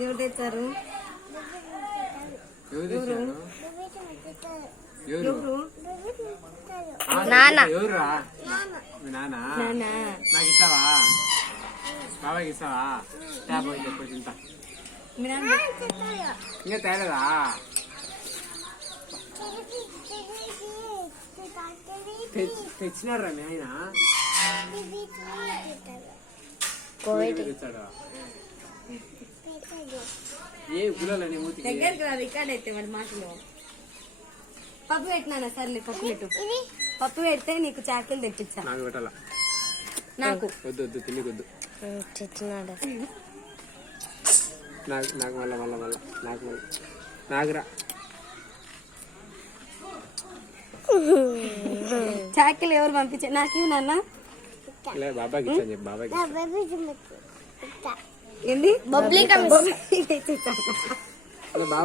ఎవరు తెచ్చారు? నాన్న. నాకు ఇస్తావా? బాబాకి ఇస్తావా? చెప్పు తింటా. ఇంకా తేలేదా? తెచ్చినారా మీ ఆయన? తెచ్చాడా? ఏ గులాలని మూతికి దగ్గరికి రా, రికార్డ్ అయితే వాడి మాటలు. పప్పు పెట్టినా సర్లే, పప్పు పెట్టు. పప్పు పెడితే నీకు చాకలు తెప్పించా. నాకు పెట్టాలా? నాకు వద్దు వద్దు, తినికొద్దు. నాకు మళ్ళా నాకురా. చాకలు ఎవరు పంపించా? నాకు నాన్న బాబాకి ఇచ్చాను చెప్పు. బాబాకి ఏంది? బబ్లీ బాబా